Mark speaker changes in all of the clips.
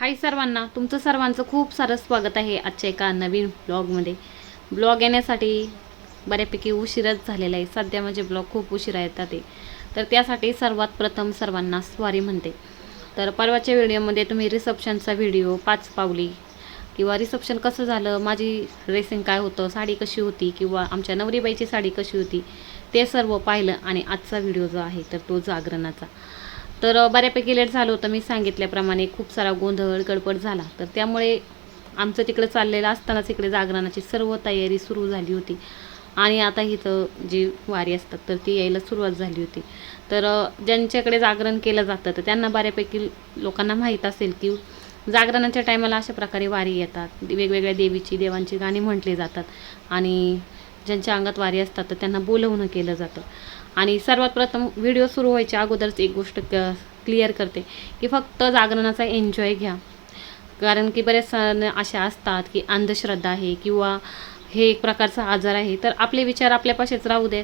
Speaker 1: हाय सर्वांना तुमचं सर्वांचं खूप सारं स्वागत आहे आजच्या एका नवीन ब्लॉगमध्ये. ब्लॉग येण्यासाठी बऱ्यापैकी उशीरच झालेला आहे. सध्या म्हणजे ब्लॉग खूप उशिरा येतात ते तर त्यासाठी सर्वात प्रथम सर्वांना स्वारी म्हणते. तर परवाच्या व्हिडिओमध्ये तुम्ही रिसेप्शनचा व्हिडिओ पाच पावली किंवा रिसेप्शन कसं झालं माझी ड्रेसिंग काय होतं साडी कशी होती किंवा आमच्या नवरीबाईची साडी कशी होती ते सर्व पाहिलं आणि आजचा व्हिडिओ जो आहे तर तो जागरणाचा. तर बऱ्यापैकी लेट झालं होतं मी सांगितल्याप्रमाणे खूप सारा गोंधळ गडबड झाला. तर त्यामुळे आमचं तिकडे चाललेलं असतानाच इकडे जागरणाची सर्व तयारी सुरू झाली होती. आणि आता इथं जी वारी असतात तर ती यायला सुरुवात झाली होती. तर ज्यांच्याकडे जागरण केलं जातं तर त्यांना बऱ्यापैकी लोकांना माहीत असेल की जागरणाच्या टायमाला अशा प्रकारे वारी येतात. वेगवेगळ्या देवीची देवांची गाणी म्हटली जातात. आणि ज्यांच्या अंगात वारी असतात तर त्यांना बोलवणं केलं जातं. आणि सर्वात प्रथम व्हिडिओ सुरू व्हायच्या अगोदरच एक गोष्ट क्लिअर करते की फक्त जागरणाचा एन्जॉय घ्या. कारण की बरेच सण अशा असतात की अंधश्रद्धा आहे किंवा हे एक प्रकारचा आजार आहे तर आपले विचार आपल्यापाशीच राहू दे.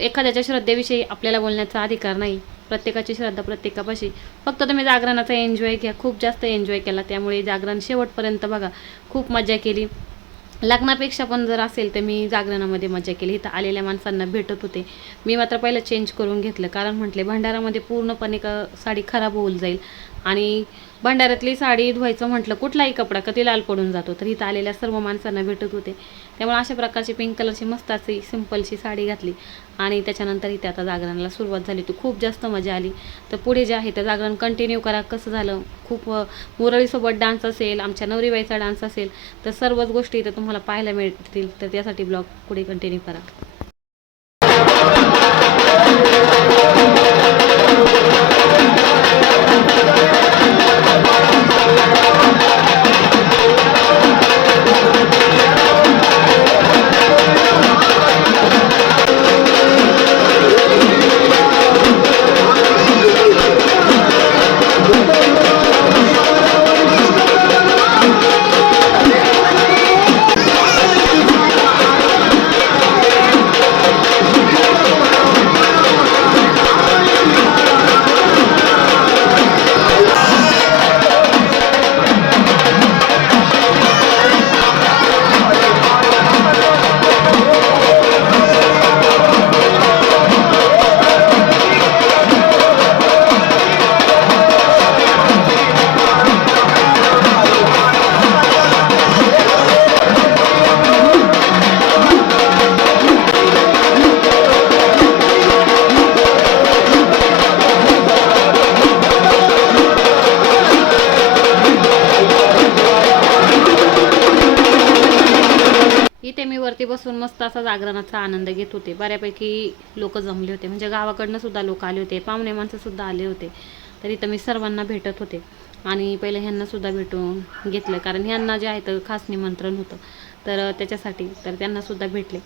Speaker 1: एखाद्याच्या श्रद्धेविषयी आपल्याला बोलण्याचा अधिकार नाही प्रत्येकाची श्रद्धा प्रत्येकापाशी. फक्त तुम्ही जागरणाचा एन्जॉय घ्या खूप जास्त एन्जॉय केला त्यामुळे जागरण शेवटपर्यंत बघा. खूप मजा केली. लग्नापेक्षा पण जर असेल तर मी जागरणामध्ये मजा केली. इथं आलेल्या माणसांना भेटत होते. मी मात्र पहिलं चेंज करून घेतलं. कारण म्हटले भंडारामध्ये पूर्णपणे क साडी खराब होऊन जाईल. आणि भंडाऱ्यातली साडी धुवायचं म्हटलं कुठलाही कपडा कधी लाल पडून जातो तर इथं आलेल्या सर्व माणसांना भेटत होते. त्यामुळे अशा प्रकारची पिंक कलरची मस्त अशी सिम्पलशी साडी घातली. आणि त्याच्यानंतर इथे आता जागरणाला सुरुवात झाली. तर खूप जास्त मजा आली. तर पुढे जे आहे ते जागरण कंटिन्यू करा. कसं झालं? खूप मुरळीसोबत डान्स असेल आमच्या नवरीबाईचा डान्स असेल तर सर्वच गोष्टी इथं तुम्हाला पाहायला मिळतील. तर त्यासाठी ब्लॉग पुढे कंटिन्यू करा. असा जागरणाचा आनंद घेत होते. बऱ्यापैकी लोक जमले होते. म्हणजे गावाकडनं सुद्धा लोक आले होते. पाहुणे माणसं सुद्धा आले होते. तर इथं मी सर्वांना भेटत होते. आणि पहिले ह्यांना सुद्धा भेटून घेतलं. कारण ह्यांना जे आहे तर खास निमंत्रण होतं. तर त्याच्यासाठी तर त्यांना सुद्धा भेटले.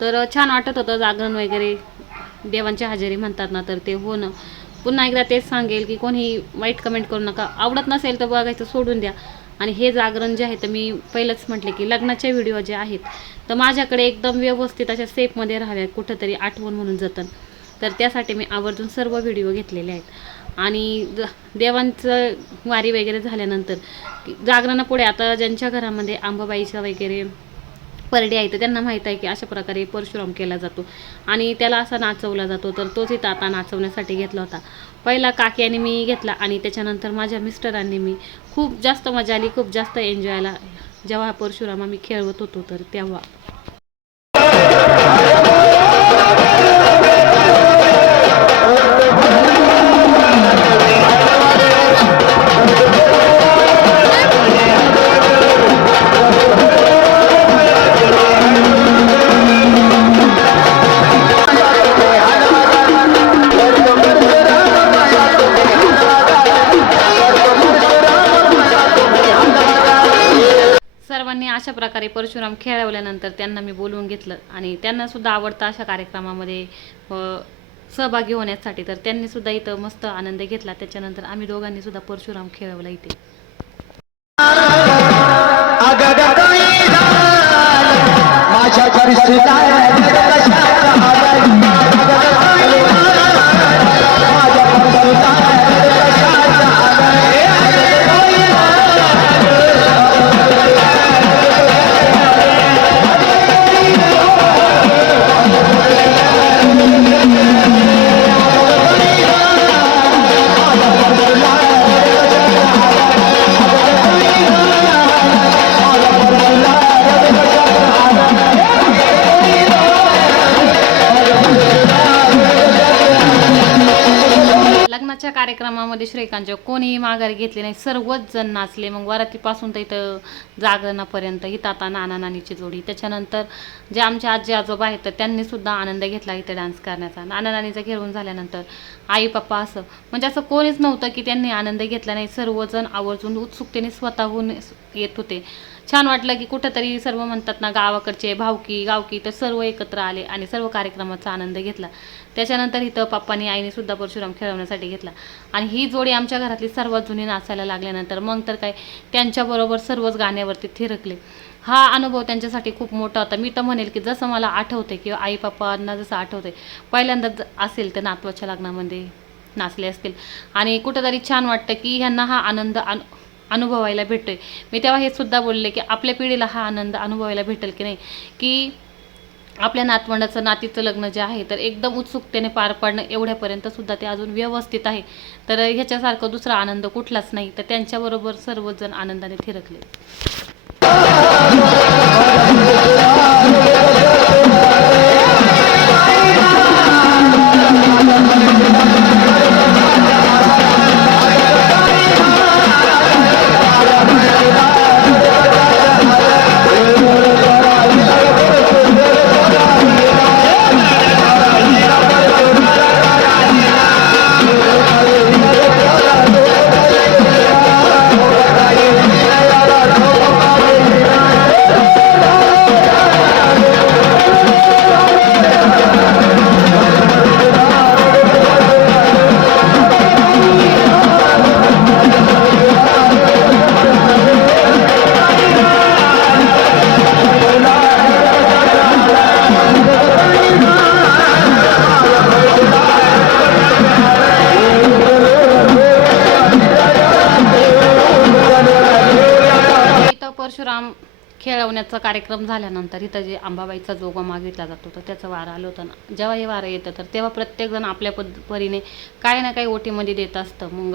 Speaker 1: तर छान वाटत होतं. जागरण वगैरे देवांची हजेरी म्हणतात ना तर ते होणं पुन्हा एकदा तेच सांगेल की कोणी वाईट कमेंट करू नका. आवडत नसेल तर बघायचं सोडून द्या. आणि हे जागरण जे आहे तर मी पहिलंच म्हटले की लग्नाचे व्हिडिओ जे आहेत तर माझ्याकडे एकदम व्यवस्थित अशा सेफमध्ये राहाव्या कुठंतरी आठवण म्हणून जतन. तर त्यासाठी मी आवर्जून सर्व व्हिडिओ घेतलेले आहेत. आणि ज- देवांचं वारी वगैरे झाल्यानंतर जागरणापुढे आता ज्यांच्या घरामध्ये आंबाबाईच्या वगैरे परडे आहे तर त्यांना माहीत आहे की अशा प्रकारे परशुराम केला जातो. आणि त्याला असा नाचवला जातो तर तोच इथं आता नाचवण्यासाठी घेतला होता. पहिला काक्याने मी घेतला आणि त्याच्यानंतर माझ्या मिस्टरांनी मी खूप जास्त मजा आली खूप जास्त एन्जॉय आला. जेव्हा परशुराम आम्ही खेळवत होतो तर तेव्हा. प्रकारे परशुराम खेळवल्यानंतर त्यांना मी बोलवून घेतलं. आणि त्यांना सुद्धा आवडतं अशा कार्यक्रमामध्ये सहभागी होण्यासाठी. तर त्यांनी सुद्धा इथं मस्त आनंद घेतला. त्याच्यानंतर आम्ही दोघांनी सुद्धा परशुराम खेळवला इथे. कार्यक्रमामध्ये श्रीकांतच्या कोणीही माघारी घेतली नाही. सर्वच जण नाचले. मग वरातीपासून तर इथं जागरणापर्यंत ही आता नाना नानीची जोडी. त्याच्यानंतर जे आमचे आजी आजोबा आहेत तर त्यांनी सुद्धा आनंद घेतला इथं डान्स करण्याचा. नाना नानीचं घेऊन झाल्यानंतर आई पप्पा असं. म्हणजे असं कोणीच नव्हतं की त्यांनी आनंद घेतला नाही. सर्वजण आवर्जून उत्सुकतेने स्वतःहून येत होते. छान वाटलं की कुठंतरी सर्व म्हणतात ना गावाकडचे भावकी गावकी तर सर्व एकत्र आले आणि सर्व कार्यक्रमाचा आनंद घेतला. त्याच्यानंतर इथं पप्पानी आईने सुद्धा परशुराम खेळवण्यासाठी घेतला. आणि ही जोडी आमच्या घरातली सर्वात जुनी नाचायला लागल्यानंतर मग तर काय त्यांच्याबरोबर सर्वच गाण्यावरती थिरकले. हा अनुभव त्यांच्यासाठी खूप मोठा होता. मी तर म्हणेल की जसं मला आठवते किंवा आई पप्पांना जसं आठवते पहिल्यांदा ज- असेल तर नातवाच्या लग्नामध्ये नाचले असतील. आणि कुठंतरी छान वाटतं की ह्यांना हा आनंद अनु अनुभवायला भेटतोय. मी तेव्हा हे सुद्धा बोलले की आपल्या पिढीला हा आनंद अनुभवायला भेटेल की नाही. की आपल्या नातवंडाचं नातीचं लग्न जे आहे तर एकदम उत्सुकतेने पार पाडणं एवढ्यापर्यंत सुद्धा ते अजून व्यवस्थित आहे. तर ह्याच्यासारखं दुसरा आनंद कुठलाच नाही. तर त्यांच्याबरोबर सर्वजण आनंदाने थिरकले. कार्यक्रम झाल्यानंतर इथं जे अंबाबाईचा जोगा मागितला जातो तर त्याचं वारं आलं होतं ना. जेव्हा हे वारं येतं तर तेव्हा प्रत्येकजण आपल्या पद परीने काही ना काही ओटीमध्ये देत असतं. मग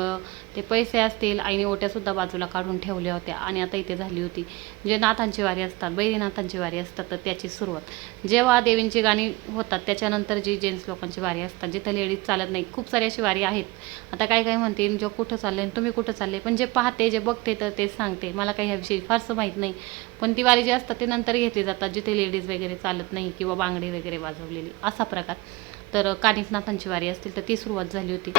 Speaker 1: ते पैसे असतील आईने ओट्यासुद्धा बाजूला काढून ठेवल्या होत्या आणि आता इथे झाली होती. जे नाथांची वारी असतात बैरीनाथांची वारी असतात तर त्याची सुरुवात. जेव्हा देवींची गाणी होतात त्याच्यानंतर जी जेंट्स लोकांची वारी असतात जिथं लेडीज चालत नाही खूप सारी अशी वारी आहेत. आता काय काय म्हणतील जो कुठं चालले आणि तुम्ही कुठं चालले पण जे पाहते जे बघते तर तेच सांगते. मला काही ह्याविषयी फारसं माहीत नाही. पण ती वारी जी असतात ते नंतर घेतली जातात जिथे लेडीज वगैरे चालत नाही किंवा बांगडी वगैरे वाजवलेली असा प्रकार. तर कानिकनाथांची वारी असतील तर ती सुरुवात झाली होती.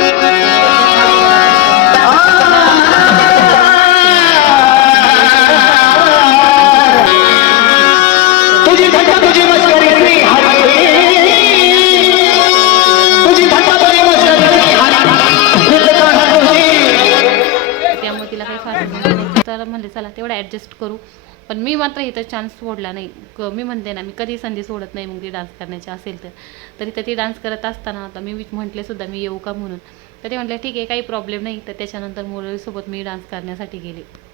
Speaker 1: तर म्हणले चला तेवढं ॲडजस्ट करू. पण मी मात्र इथं चान्स सोडला नाही. क- मी म्हणते ना मी कधी संधी सोडत नाही मग ती डान्स करण्याची असेल तर. तर इथं ती डान्स करत असताना आता मी म्हटले सुद्धा मी येऊ का म्हणून. तर ते म्हटलं ठीक आहे काही प्रॉब्लेम नाही. तर त्याच्यानंतर मुरळीसोबत मी डान्स करण्यासाठी गेले.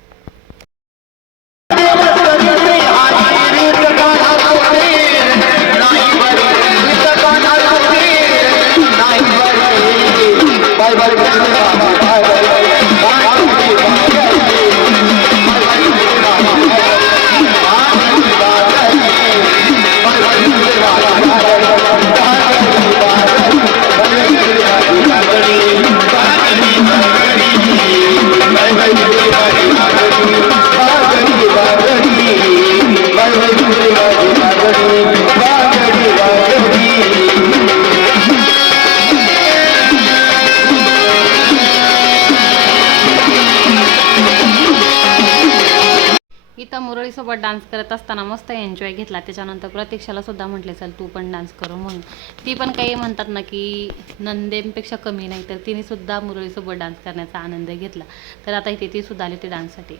Speaker 1: एकदा मुरळीसोबत डान्स करत असताना मस्त एन्जॉय घेतला. त्याच्यानंतर प्रतीक्षाला सुद्धा म्हटले चल तू पण डान्स करू म्हणून. ती पण काही म्हणतात ना की नंदेंपेक्षा कमी नाही तर तिने सुद्धा मुरळीसोबत डान्स करण्याचा आनंद घेतला. तर आता इथे ती सुद्धा आली ते डान्ससाठी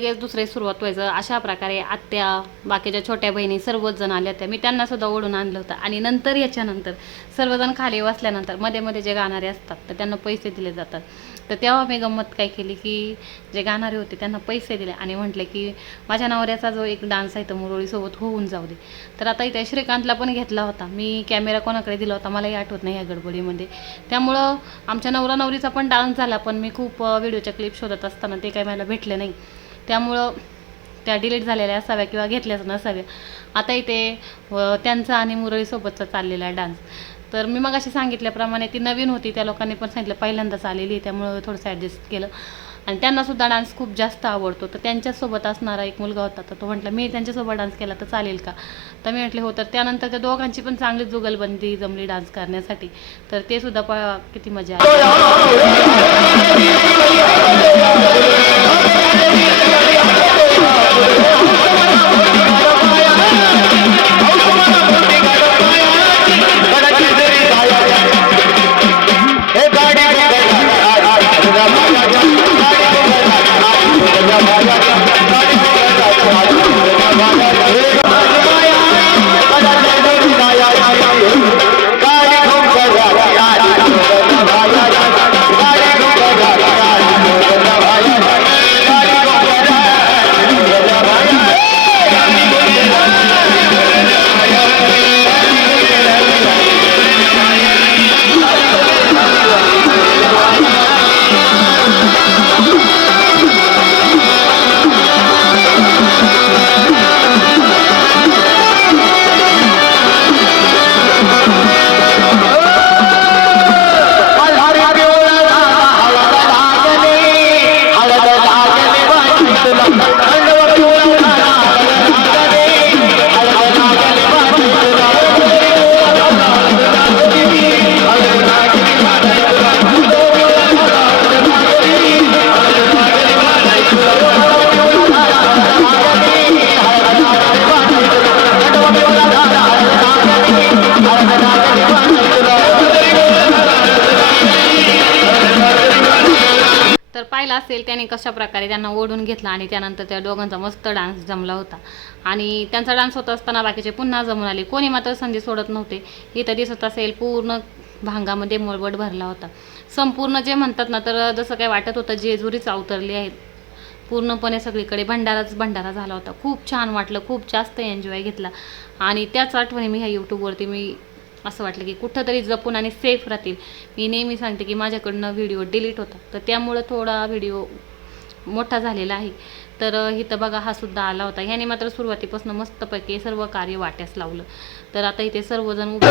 Speaker 1: लगेच दुसरे सुरुवात व्हायचं. अशा प्रकारे आत्या बाकीच्या छोट्या बहिणी सर्वच जण आल्या होत्या मी त्यांना सुद्धा ओढून आणलं होतं. आणि नंतर याच्यानंतर सर्वजण खाली बसल्यानंतरमध्ये मध्ये जे गाणारे असतात तर त्यांना पैसे दिले जातात. तर तेव्हा मी गंमत काय केली की जे गाणारे होते त्यांना पैसे दिले आणि म्हटले की माझ्या नवऱ्याचा जो एक डान्स आहे तो मुरळीसोबत होऊन जाऊ दे. तर आता इथे श्रीकांतला पण घेतला होता. मी कॅमेरा कोणाकडे दिला होता मलाही आठवत नाही या गडबडीमध्ये. त्यामुळं आमच्या नवरा नवरीचा पण डान्स झाला पण मी खूप व्हिडिओच्या क्लिप शोधत असताना ते काय मला भेटले नाही. त्यामुळं त्या डिलीट झालेल्या असाव्या किंवा घेतल्याच नसाव्या. आता इथे त्यांचा आणि मुरळीसोबतचा चाललेला आहे डान्स तर मी मग अशी सांगितल्याप्रमाणे ती नवीन होती त्या लोकांनी पण सांगितलं पहिल्यांदाच आलेली आहे, त्यामुळं थोडंसं ॲडजस्ट केलं. आणि त्यांनासुद्धा डान्स खूप जास्त आवडतो. तर त्यांच्यासोबत असणारा एक मुलगा होता तर तो म्हटला मी त्यांच्यासोबत डान्स केला तर चालेल का? तर मी म्हटले हो. तर त्यानंतर त्या दोघांची पण चांगली जुगलबंदी जमली डान्स करण्यासाठी. तर ते सुद्धा प किती मजा आली.
Speaker 2: Thank you. हळद
Speaker 1: त्याने कशा प्रकारे त्यांना ओढून घेतलं आणि त्यानंतर त्या दोघांचा मस्त डान्स जमला होता. आणि त्यांचा डान्स होत असताना बाकीचे पुन्हा जमून आले. कोणी मात्र संधी सोडत नव्हते. इथं दिसत असेल पूर्ण भांगामध्ये मळवट भरला होता. संपूर्ण जे म्हणतात ना तर जसं काय वाटत होतं जेजुरीच अवतरली आहेत. पूर्णपणे सगळीकडे भंडाराच भंडारा झाला होता. खूप छान वाटलं खूप जास्त एन्जॉय घेतला. आणि त्याच आठवणी मी ह्या यूट्यूबवरती मी असं वाटलं की कुठंतरी जपून आणि सेफ राहतील. मी नेहमी सांगते की माझ्याकडनं व्हिडिओ डिलीट होता. तर त्यामुळं थोडा व्हिडिओ मोठा झालेला आहे. तर इथं बघा हा सुद्धा आला होता. ह्याने मात्र सुरुवातीपासून मस्तपैकी सर्व कार्य वाट्यास लावलं. तर आता इथे सर्वजण उभे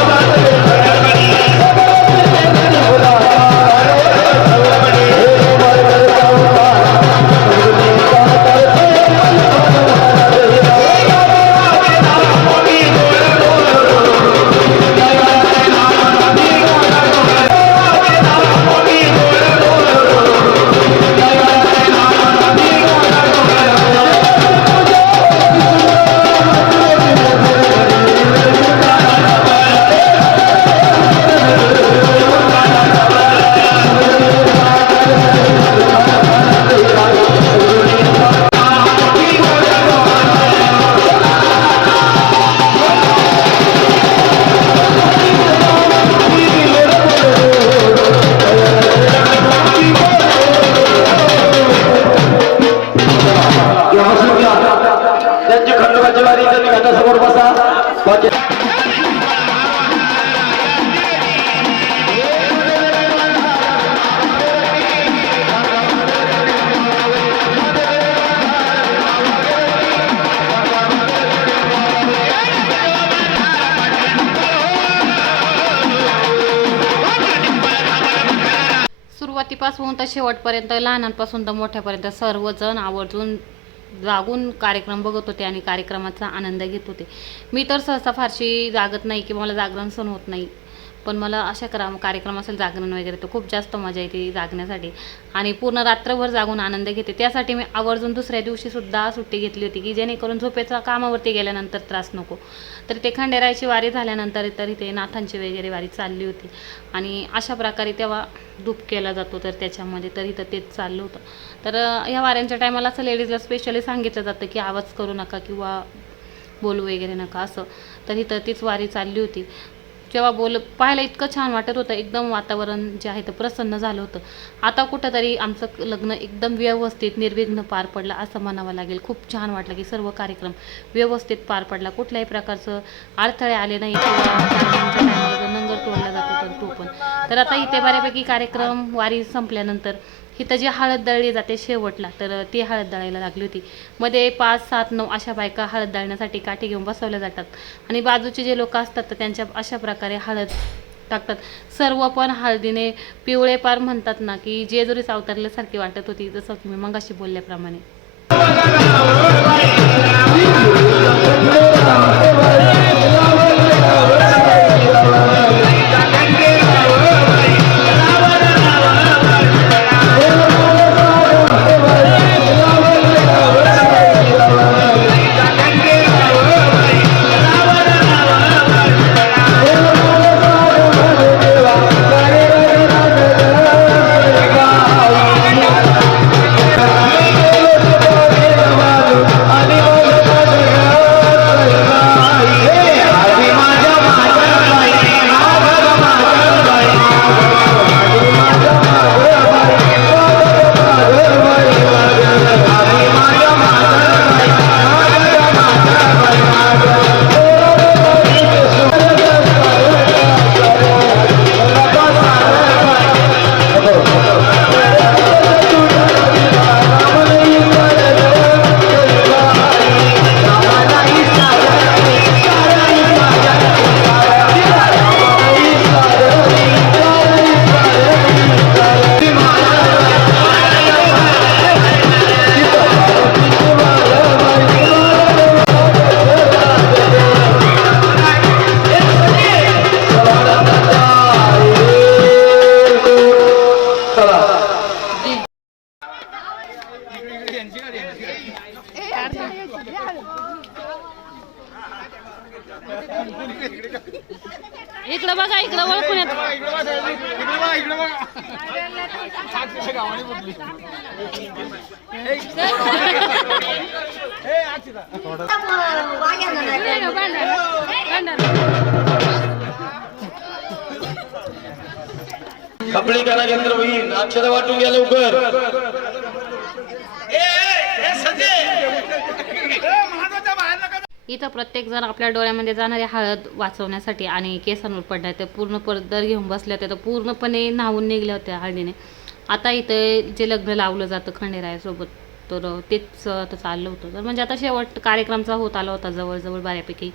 Speaker 1: शेवटपर्यंत लहानांपासून तर मोठ्यापर्यंत सर्वजण आवर्जून जागून कार्यक्रम बघत होते आणि कार्यक्रमाचा आनंद घेत होते. मी तर सहसा फारशी जागत नाही किंवा मला जागरण सण होत नाही. पण मला अशा करा कार्यक्रम असेल जागरण वगैरे तर खूप जास्त मजा येते जागण्यासाठी. आणि पूर्ण रात्रभर जागून आनंद घेते. त्यासाठी मी आवर्जून दुसऱ्या दिवशीसुद्धा सुट्टी घेतली होती की जेणेकरून झोपेचा कामावरती गेल्यानंतर त्रास नको. तर ते खंडेरायची वारी झाल्यानंतर तर इथे नाथांची वगैरे वारी चालली होती. आणि अशा प्रकारे तेव्हा धूप केला जातो तर त्याच्यामध्ये तर इथं तेच चाललं होतं. तर ह्या वाऱ्यांच्या टायमाला असं लेडीजला स्पेशली सांगितलं जातं की आवाज करू नका किंवा बोलू वगैरे नका असं. तर इथं तीच वारी चालली होती. जेव्हा बोल पाहायला इतकं छान वाटत होतं एकदम वातावरण जे आहे ते प्रसन्न झालं होतं. आता कुठंतरी आमचं लग्न एकदम व्यवस्थित निर्विघ्न पार पडलं असं म्हणावं लागेल. खूप छान वाटलं की सर्व कार्यक्रम व्यवस्थित पार पडला. कुठल्याही प्रकारचं अडथळे आले नाही किंवा नंगर तोडला जातो तर तो पण. तर आता इथे बऱ्यापैकी कार्यक्रम वारी संपल्यानंतर इथं जी हळद दळली जाते शेवटला तर ती हळद दळायला लागली होती. मध्ये पाच सात नऊ अशा बायका हळद दळण्यासाठी काठी घेऊन बसवल्या जातात. आणि बाजूचे जे लोक असतात तर त्यांच्या अशा प्रकारे हळद टाकतात. सर्व पण हळदीने पिवळे पार म्हणतात ना की जेजुरीच अवतरल्यासारखी वाटत होती जसं तुम्ही मी मगाशी बोलल्याप्रमाणे. इकडं बघा इकडं ओळखून येत.
Speaker 2: कपडे करा यंत्र होईल. अक्षर वाटून घ्या लवकर.
Speaker 1: इथं प्रत्येक जण आपल्या डोळ्यामध्ये जाणारी हळद वाचवण्यासाठी आणि केसांवर पडणार ते पूर्ण पदर घेऊन बसल्या होत्या. तर पूर्णपणे न्हावून निघल्या होत्या हळदीने. आता इथं जे लग्न लावलं जातं खंडेरायासोबत तर तेच आता चाललं होतं. तर म्हणजे आता शेवट कार्यक्रमचा होत आला होता जवळजवळ बऱ्यापैकी.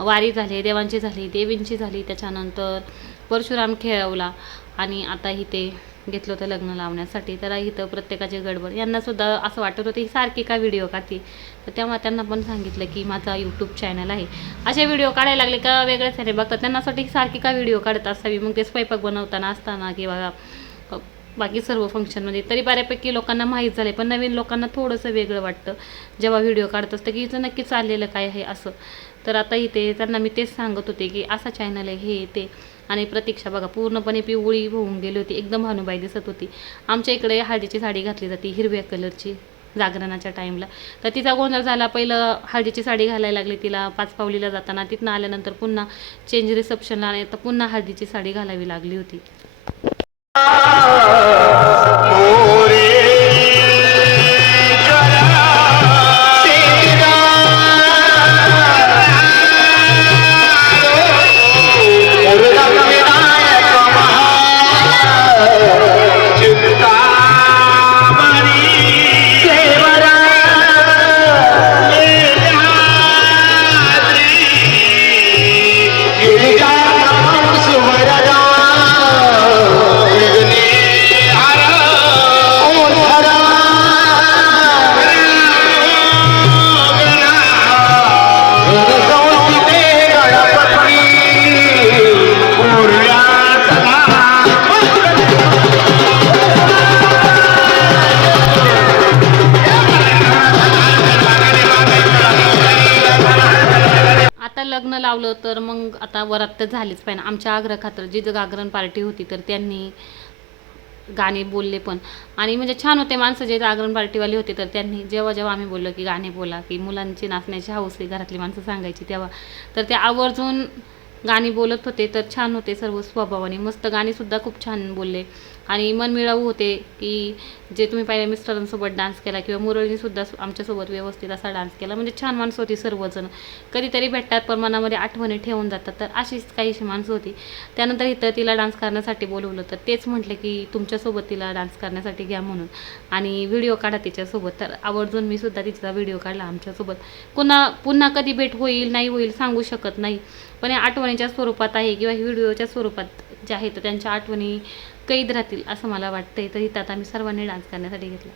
Speaker 1: वारी झाली देवांची झाली देवींची झाली. त्याच्यानंतर परशुराम खेळवला आणि आता इथे घेतलं होतं लग्न लावण्यासाठी. तर इथं प्रत्येकाची गडबड. यांनासुद्धा असं वाटत होतं ही सारखी का व्हिडिओ काढते? तर तेव्हा त्यांना पण सांगितलं की माझा यूट्यूब चॅनल आहे. असे व्हिडिओ काढायला लागले का वेगळ्याच ह्याने बघतात. त्यांना असं वाटतं की सारखी का व्हिडिओ काढत असावी? मग ते स्वयंपाक बनवताना असताना किंवा बाकी सर्व फंक्शनमध्ये तरी बऱ्यापैकी लोकांना माहीत झाले पण नवीन लोकांना थोडंसं वेगळं वाटतं. जेव्हा व्हिडिओ काढत असतं की इथं नक्की चाललेलं काय आहे? असं. तर आता इथे त्यांना मी तेच सांगत होते की असा चॅनल आहे हे ते. आणि प्रतीक्षा बघा पूर्णपणे पिवळी होऊन गेली होती. एकदम भानुबाई दिसत होती. आमच्या इकडे हळदीची साडी घातली जाते हिरव्या कलरची जागरणाच्या टाईमला. तर तिचा गोंधळ झाला. पहिलं हळदीची साडी घालायला लागली तिला. पाच पावलीला जाताना तिथनं आल्यानंतर पुन्हा चेंज रिसेप्शनला तर पुन्हा हळदीची साडी घालावी लागली होती.
Speaker 2: लग्न
Speaker 1: लावलं तर मग आता वरात तर झालीच पाहिजे. आमच्या आग्रह खातर जी जागरण पार्टी होती तर त्यांनी गाणे बोलले पण. आणि म्हणजे छान होते माणसं जे जागरण पार्टीवाले होते तर त्यांनी जेव्हा जेव्हा आम्ही बोललो की गाणे बोला की मुलांची नाचण्याची हौस आहे घरातली माणसं सांगायची तेव्हा. तर ते आवर्जून गाणी बोलत होते तर छान होते सर्व स्वभावाने. मस्त गाणीसुद्धा खूप छान बोलले. आणि मनमिळावू होते की जे तुम्ही पाहिले मिस्टरांसोबत डान्स केला किंवा मुरळीनीसुद्धा आमच्यासोबत व्यवस्थित असा डान्स केला. म्हणजे छान माणसं होती सर्वजण. कधीतरी भेटतात पण मनामध्ये आठवणी ठेवून जातात. तर अशीच काहीशी माणसं होती. त्यानंतर इथं तिला डान्स करण्यासाठी बोलवलं. तर तेच म्हटलं की तुमच्यासोबत तिला डान्स करण्यासाठी घ्या म्हणून. आणि व्हिडिओ काढा तिच्यासोबत. तर आवर्जून मी सुद्धा तिचा व्हिडिओ काढला आमच्यासोबत. पुन्हा पुन्हा कधी भेट होईल नाही होईल सांगू शकत नाही. पण या आठवणीच्या स्वरूपात आहे किंवा व्हिडिओच्या स्वरूपात जे आहे तर त्यांच्या आठवणी कैद राहतील असं मला वाटतंय. तर इथं आता आम्ही सर्वांनी डान्स करण्यासाठी घेतला.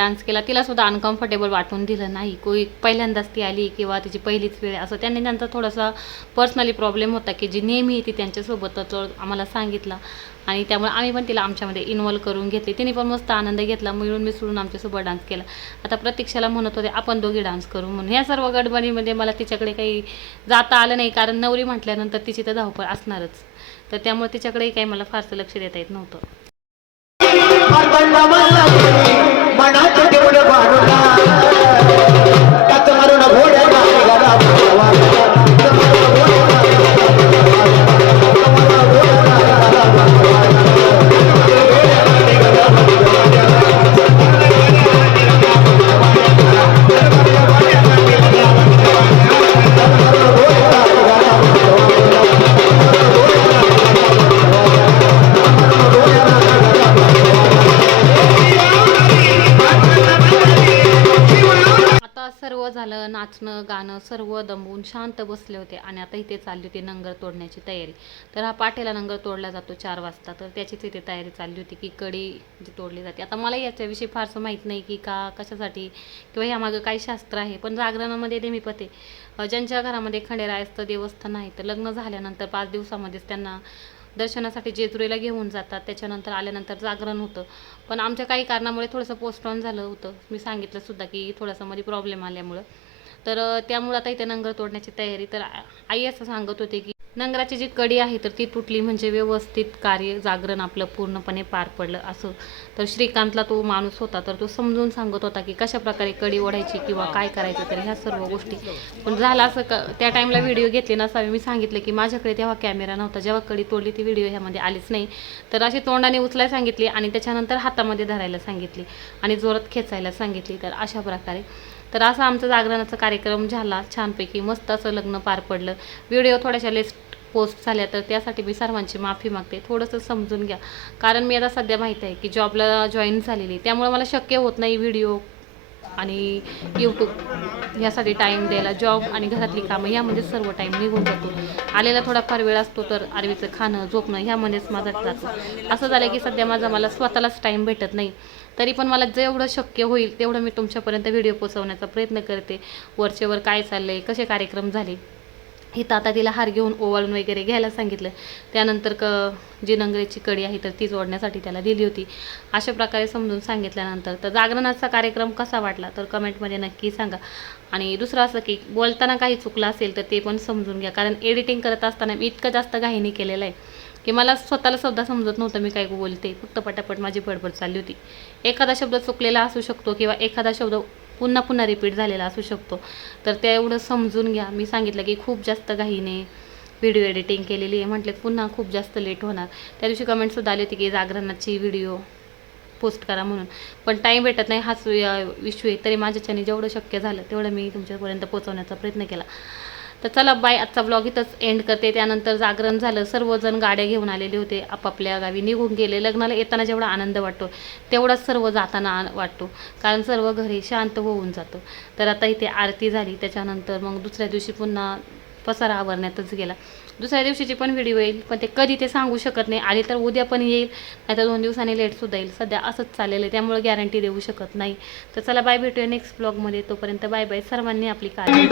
Speaker 1: डान्स केला तिला सुद्धा अनकम्फर्टेबल वाटून दिलं नाही. कोई पहिल्यांदाच ती आली किंवा तिची पहिलीच वेळ. असं त्यांनी त्यांचा थोडासा पर्सनली प्रॉब्लेम होता की जी नेहमी येते त्यांच्यासोबतच आम्हाला सांगितला. आणि त्यामुळे आम्ही पण तिला आमच्यामध्ये इन्वॉल्व करून घेतली. तिने पण मस्त आनंद घेतला. मिळून मिसळून आमच्यासोबत डान्स केला. आता प्रतीक्षाला म्हणत होते आपण दोघी डान्स करू म्हणून. ह्या सर्व गडबडीमध्ये मला तिच्याकडे काही जाता आलं नाही. कारण नवरी म्हटल्यानंतर तिची तर धावपळ असणारच. तर त्यामुळे तिच्याकडेही काही मला फारसं लक्ष देता येत नव्हतं.
Speaker 2: मनाचं तेवढं बाळूला त्याच मारून घोड्या
Speaker 1: सर्व दमवून शांत बसले होते आणि आता इथे चालली होती नंगर तोडण्याची तयारी. तर हा पाठेला नंगर तोडला जातो चार वाजता. तर त्याचीच इथे तयारी चालली होती की कडी जी तोडली जाते. आता मला याच्याविषयी फारसं माहीत नाही की का कशासाठी किंवा ह्यामागं काही शास्त्र आहे. पण जागरणामध्ये नेहमी पते ज्यांच्या घरामध्ये खंडेरायचं देवस्थान आहे तर लग्न झाल्यानंतर पाच दिवसामध्येच त्यांना दर्शनासाठी जेजुरीला घेऊन जातात. त्याच्यानंतर आल्यानंतर जागरण होतं. पण आमच्या काही कारणामुळे थोडंसं पोस्टॉन झालं होतं. मी सांगितलं सुद्धा की थोडासा मध्ये प्रॉब्लेम आल्यामुळं. तर त्यामुळं आता इथे नंगर तोडण्याची तयारी. तर आई असं सांगत होते की नंगराची जी कडी आहे तर ती तुटली म्हणजे व्यवस्थित कार्य जागरण आपलं पूर्णपणे पार पडलं असं. तर श्रीकांतला तो माणूस होता तर तो समजून सांगत होता की कशा प्रकारे कडी ओढायची किंवा काय करायचं तर ह्या सर्व गोष्टी. पण झालं असं क त्या टाईमला व्हिडिओ घेतले नसावे. मी सांगितलं की माझ्याकडे तेव्हा कॅमेरा नव्हता. जेव्हा कडी तोडली ती व्हिडिओ ह्यामध्ये आलीच नाही. तर अशी तोंडाने उचलायला सांगितली आणि त्याच्यानंतर हातामध्ये धरायला सांगितली आणि जोरात खेचायला सांगितली. तर अशा प्रकारे तर असा आमचा जागरणाचा कार्यक्रम झाला. छानपैकी मस्त असं लग्न पार पडलं. व्हिडिओ थोड्याशा लेस्ट पोस्ट झाल्या तर त्यासाठी मी सर्वांची माफी मागते. थोडंसं समजून घ्या. कारण मी आता सध्या माहीत आहे की जॉबला जॉईन झालेली त्यामुळे मला शक्य होत नाही व्हिडिओ आणि यूट्यूब यासाठी टाईम द्यायला. जॉब आणि घरातली कामं यामध्ये सर्व टाईम निघून जातो आलेला थोडाफार वेळ असतो तर अरवीचं खाणं झोपणं ह्यामध्येच माझा जातो असं झालं की सध्या माझा मला स्वतःलाच टाईम भेटत नाही. तरी पण मला जेवढं शक्य होईल तेवढं मी तुमच्यापर्यंत व्हिडिओ पोचवण्याचा प्रयत्न करते. वरचेवर काय चाललं आहे कसे कार्यक्रम झाले इथं आता तिला हार घेऊन ओवाळून वगैरे घ्यायला सांगितलं. त्यानंतर क जी नंगरेची कडी आहे तर ती जोडण्यासाठी त्याला दिली होती. अशा प्रकारे समजून सांगितल्यानंतर तर जागरणाचा कार्यक्रम कसा वाटला तर कमेंटमध्ये नक्की सांगा. आणि दुसरं असं की बोलताना काही चुकलं असेल तर ते पण समजून घ्या. कारण एडिटिंग करत असताना मी इतकं जास्त घाईने केलेलं आहे. की मला स्वतःला सुद्धा समजत नव्हतं मी काय बोलते. फक्त पटापट माझी बडबड चालली होती. एखादा शब्द चुकलेला असू शकतो किंवा एखादा शब्द पुन्हा पुन्हा रिपीट झालेला असू शकतो. तर ते एवढं समजून घ्या. मी सांगितलं की खूप जास्त घाईने व्हिडिओ एडिटिंग केलेली आहे. म्हटले पुन्हा खूप जास्त लेट होणार. त्या दिवशी कमेंटसुद्धा आली होती की जागरणाची व्हिडिओ पोस्ट करा म्हणून. पण टाईम भेटत नाही हाच इश्यू आहे. तरी माझ्याच्याने जेवढं शक्य झालं तेवढं मी तुमच्यापर्यंत पोहोचवण्याचा प्रयत्न केला. तर चला बाय. आजचा ब्लॉग इथंच एंड करते. त्यानंतर जागरण झालं. सर्वजण गाड्या घेऊन आलेले होते. आपापल्या गावी निघून गेले. लग्नाला येताना जेवढा आनंद वाटतो तेवढाच सर्व जाताना आ- वाटतो. कारण सर्व घरी शांत होऊन जातं. तर आता इथे आरती झाली. त्याच्यानंतर मग दुसऱ्या दिवशी पुन्हा पसारा आवरण्यातच गेला. दुसऱ्या दिवशीची पण व्हिडिओ येईल पण ते कधी ते सांगू शकत नाही. आली तर उद्या पण येईल नाहीतर दोन दिवसांनी लेटसुद्धा येईल. सध्या असंच चाललेलं आहे त्यामुळे गॅरंटी देऊ शकत नाही. तर चला बाय भेटूया नेक्स्ट ब्लॉगमध्ये तोपर्यंत बाय बाय सर्वांनी आपली काळजी